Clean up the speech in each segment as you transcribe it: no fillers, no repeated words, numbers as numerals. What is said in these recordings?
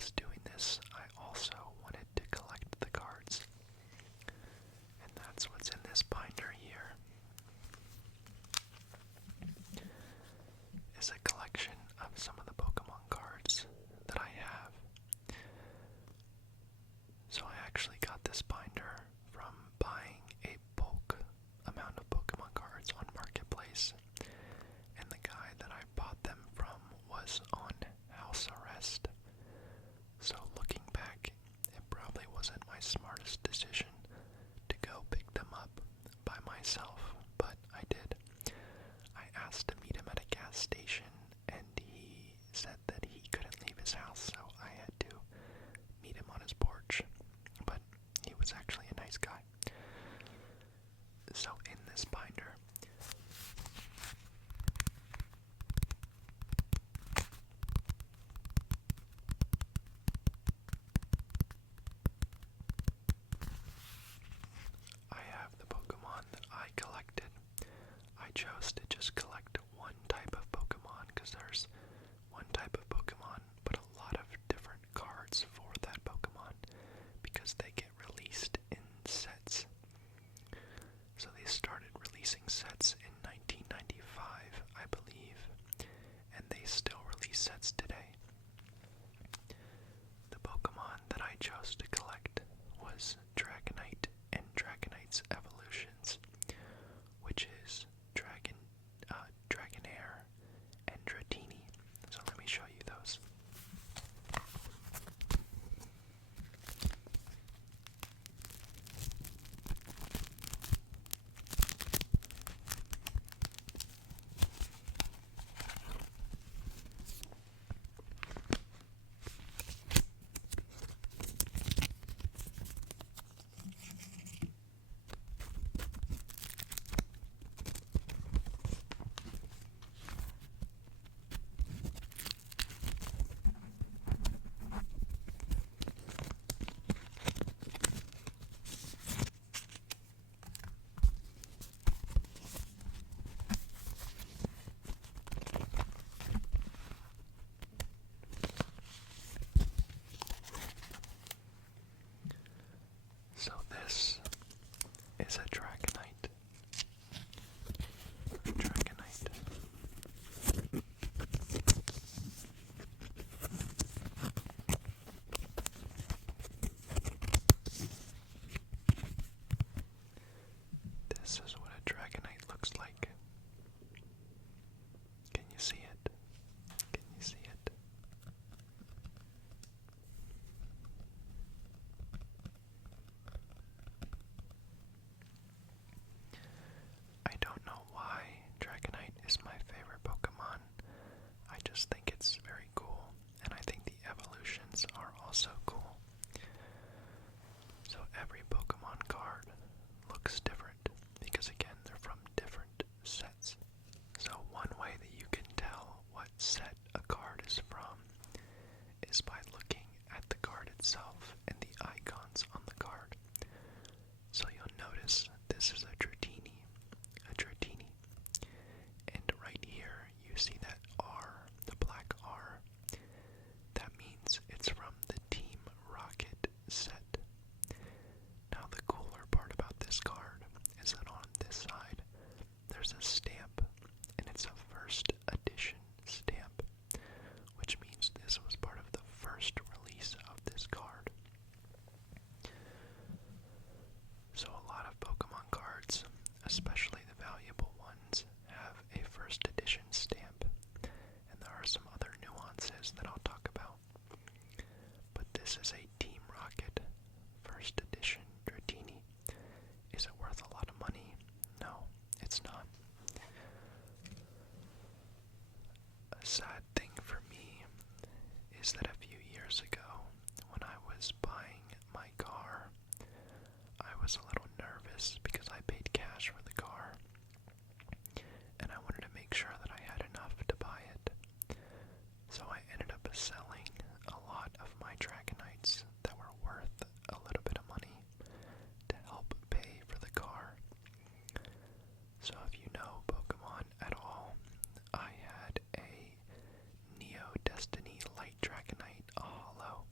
was doing this, I also wanted to collect the cards. And that's what's in this binder here. Is a collection of some of the Pokemon cards that I have. So I actually got this binder from buying a bulk amount of Pokemon cards on Marketplace, and the guy that I bought them from was on house arrest. So looking back, it probably wasn't my smartest decision to go pick them up by myself, but I did. I asked to meet him at a gas station, and he said that he couldn't leave his house, so I had to meet him on his porch. But he was actually a nice guy. So in this binder, I have the Pokemon that I collected. I chose to just collect one type of Pokemon because there's one type of Pokemon, but a lot of different cards for that Pokemon because they get released in sets. So they started releasing sets in 1995, I believe, and they still release sets today. The Pokemon that I chose to collect was Dragonite and Dragonite's evolutions, which is Dragonair and Dratini. So let me show you those. So this is a Dragonite. This is what a Dragonite looks like. Can you see it? Can you see it? I don't know why Dragonite is my favorite Pokemon. I just think it's very cool, and I think the evolutions are also cool. So every Pokemon card looks different because, again, they're from different sets. So one way that you can tell what set a card is from is by looking at the card itself and the icons on the card. So you'll notice this is a Dratini, and right here you see that R, the black R. That means it's from the Team Rocket set. Now the cooler part about this card is that on this side there's a stamp, and it's a first edition stamp, which means this was part of the first release of this card. So a lot of Pokemon cards, especially the valuable ones, have a first edition stamp, and there are some other nuances that I'll talk about. But this is a Team Rocket first edition Dratini. Is it worth a lot of money? No, it's not. A sad thing for me is that a few years ago, when I was buying my car, I was a little nervous because I paid cash for the car, and I wanted to make sure that I had enough to buy it. So I ended up selling a lot of my Dragonites that were worth a little bit of money to help pay for the car. So if you know Pokemon at all, I had a Neo Destiny Light Dragonite, a holo,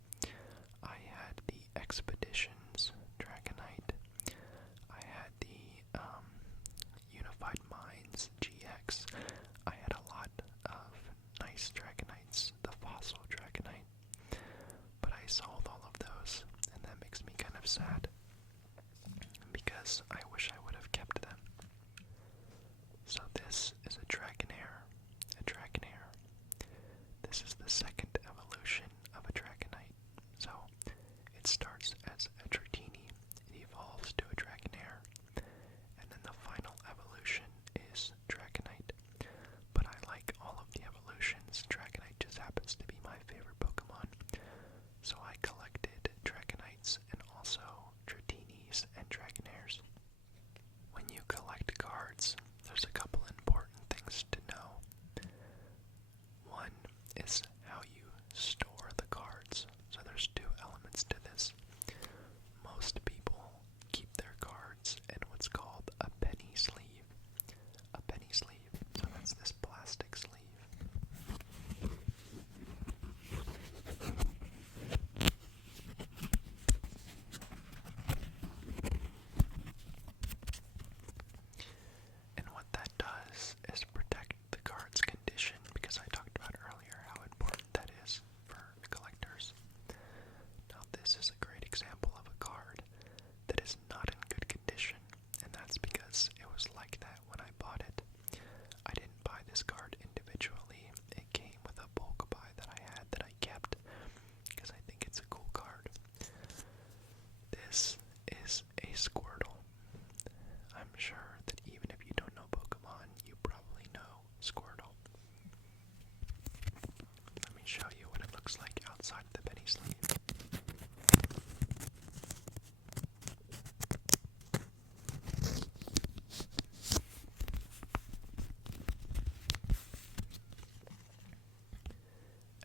show you what it looks like outside the penny sleeve.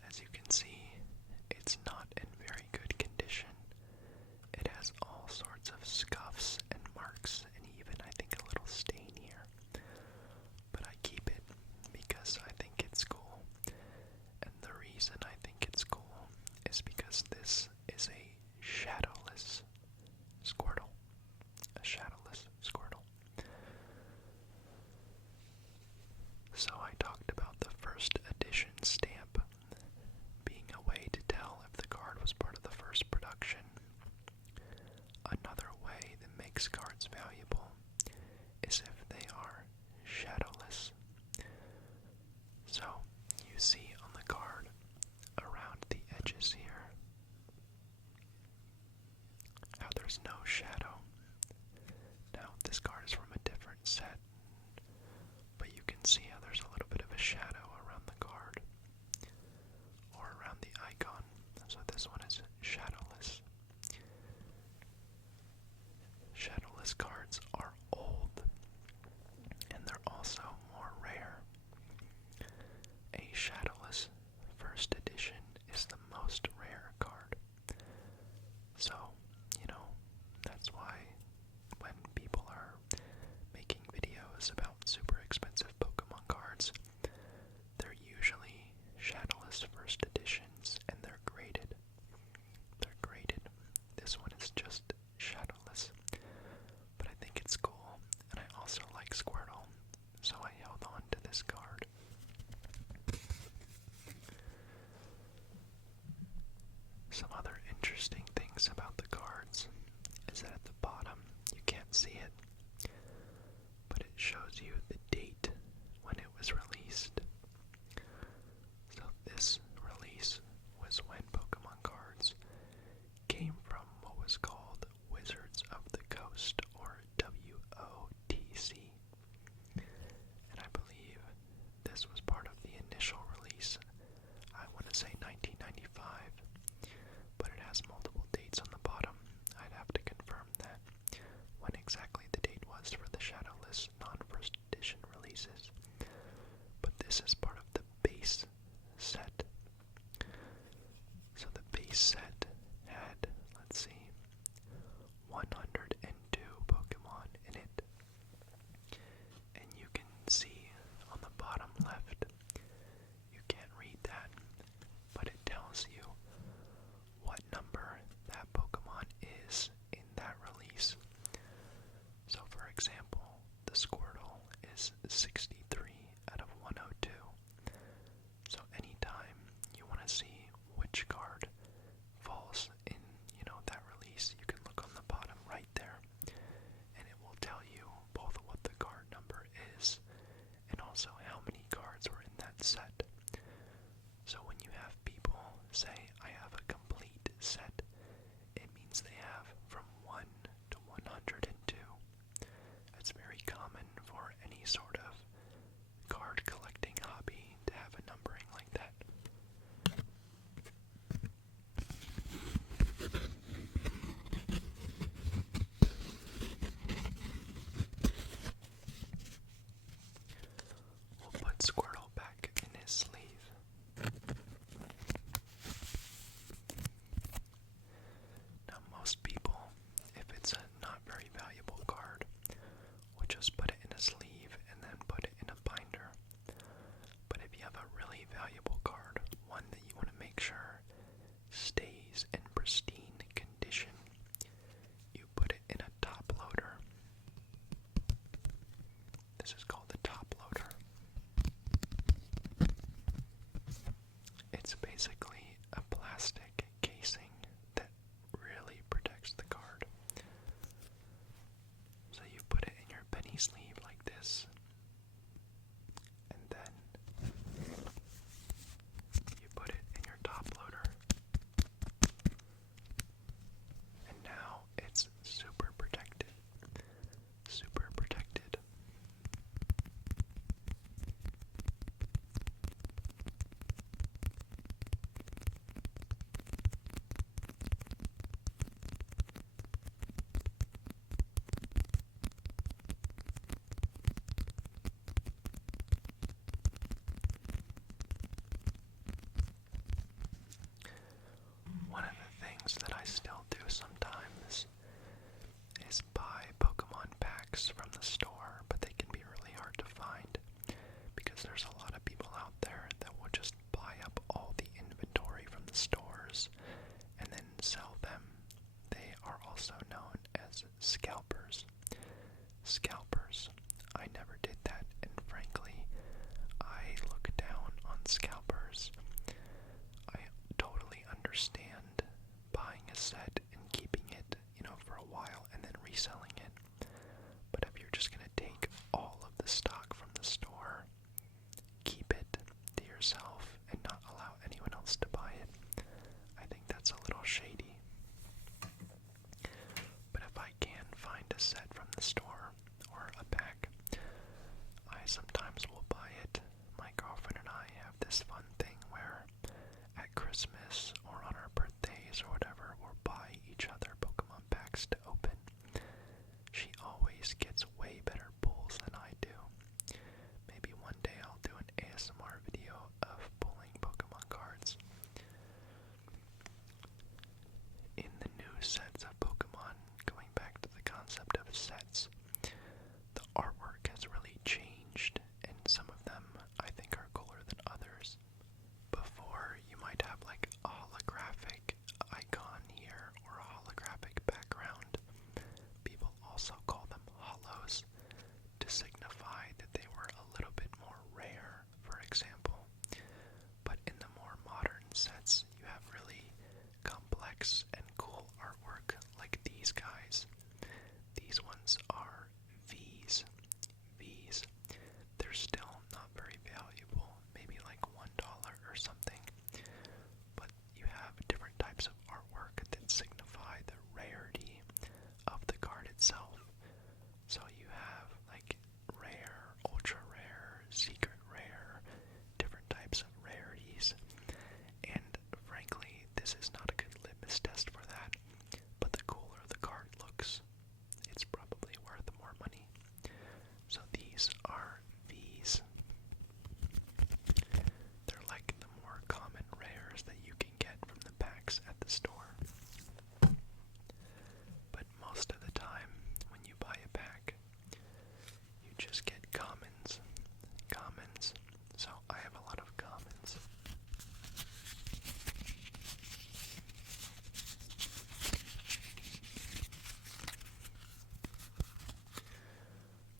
As you can see, it's not in very good condition. It has all sorts of scuffs and marks, and even I think a little stain here. But I keep it because I think it's cool. And the reason I think it's cool is because this is a shadowless Squirtle. A shadowless Squirtle. So I talked about the first edition stamp being a way to tell if the card was part of the first production. Another way that makes cards valuable is if they are shadowless. So you see on the card around the edges here how there's no shadow. Now this card is from a different set, but you can see how there's a little bit of a shadow around the card or around the icon. So this one is shadowless. Shadowless cards are old, and they're also more rare. A shadowless first edition is the most rare card. So, that's why when people are making videos about super expensive Pokemon cards, they're usually shadowless first editions, and they're graded. They're graded. This one is just shadowless. But I think it's cool, and I also like Squirtle, so I held on to this card. Some other interesting things about the cards is that at the bottom, you can't see it, but it shows you the date when it was released. So this release was when Pokemon cards came from what was called Wizards of the Coast, or WOTC. And I believe this was part of the initial release. I want to say 1995, but it has multiple dates on the bottom. I'd have to confirm that, when exactly the date was for the shadowless non-first edition releases. But this is part of the base set. So the base set had, 102 Pokemon in it. And you can see on the bottom left, you can't read that, but it tells you what number that Pokemon is in that release. So for example, the Squirtle is 63 out of 102. So anytime you want to see which card I still do sometimes is buy Pokemon packs from the store, but they can be really hard to find because there's a lot of people out there that will just buy up all the inventory from the stores and then sell them. They are also known as scalpers. Scalpers. I never did that, and frankly, I look down on scalpers. I totally understand buying a set and keeping it, for a while and then reselling it. But if you're just going to take all of the stock from the store, keep it to yourself and not allow anyone else to buy it, I think that's a little shady. But if I can find a set from the store or a pack, I sometimes will buy it. My girlfriend and I have this fun thing where at Christmas or on our birthdays or whatever, we'll buy each other Pokemon packs to open. She always gets way better pulls than I do. Maybe one day I'll do an ASMR video of pulling Pokemon cards. In the new sets of Pokemon, going back to the concept of sets, the artwork has really changed, and some of them I think are cooler than others. Before, you might have like a holographic icon here or a holographic background. People also call them holos to signify that they were a little bit more rare, for example. But in the more modern sets, you have really complex and cool artwork like these guys. These ones are V's. V's. They're still not very valuable, maybe like $1 or something. But you have different types of artwork that signify the rarity of the card itself. So you have like rare, ultra rare, secret rare, different types of rarities. And frankly, this is not a good litmus test for that. But the cooler the card looks, it's probably worth more money. So these are V's. They're like the more common rares that you can get from the packs at the store. But most of the time, when you buy a pack, you just get commons. Commons. So I have a lot of commons.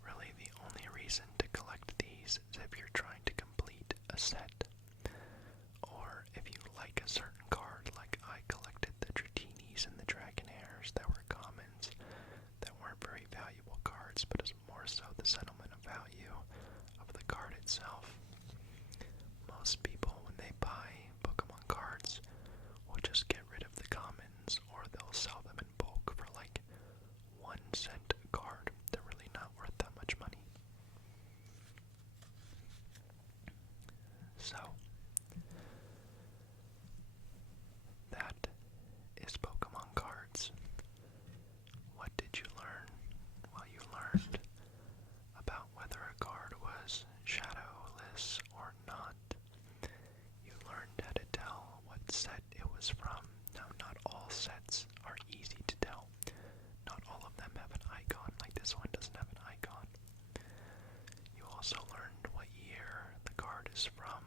Really, the only reason to collect these is if you're trying to complete a set, or if you like a certain card, like I collected the Dratinis and the Dragonairs that were commons, that weren't very valuable cards, but it's more so the sentimental value of the card itself. Most people, when they buy Pokemon cards, will just get rid of the commons, or they'll sell them in bulk for like 1 cent a card. They're really not worth that much money. So, that is Pokemon cards. What did you learn? Well, you learned about whether a card was shadowless or not. You learned how to tell what set it was from. Now, not all sets are easy to tell. Not all of them have an icon, like this one doesn't have an icon. You also learned what year the card is from.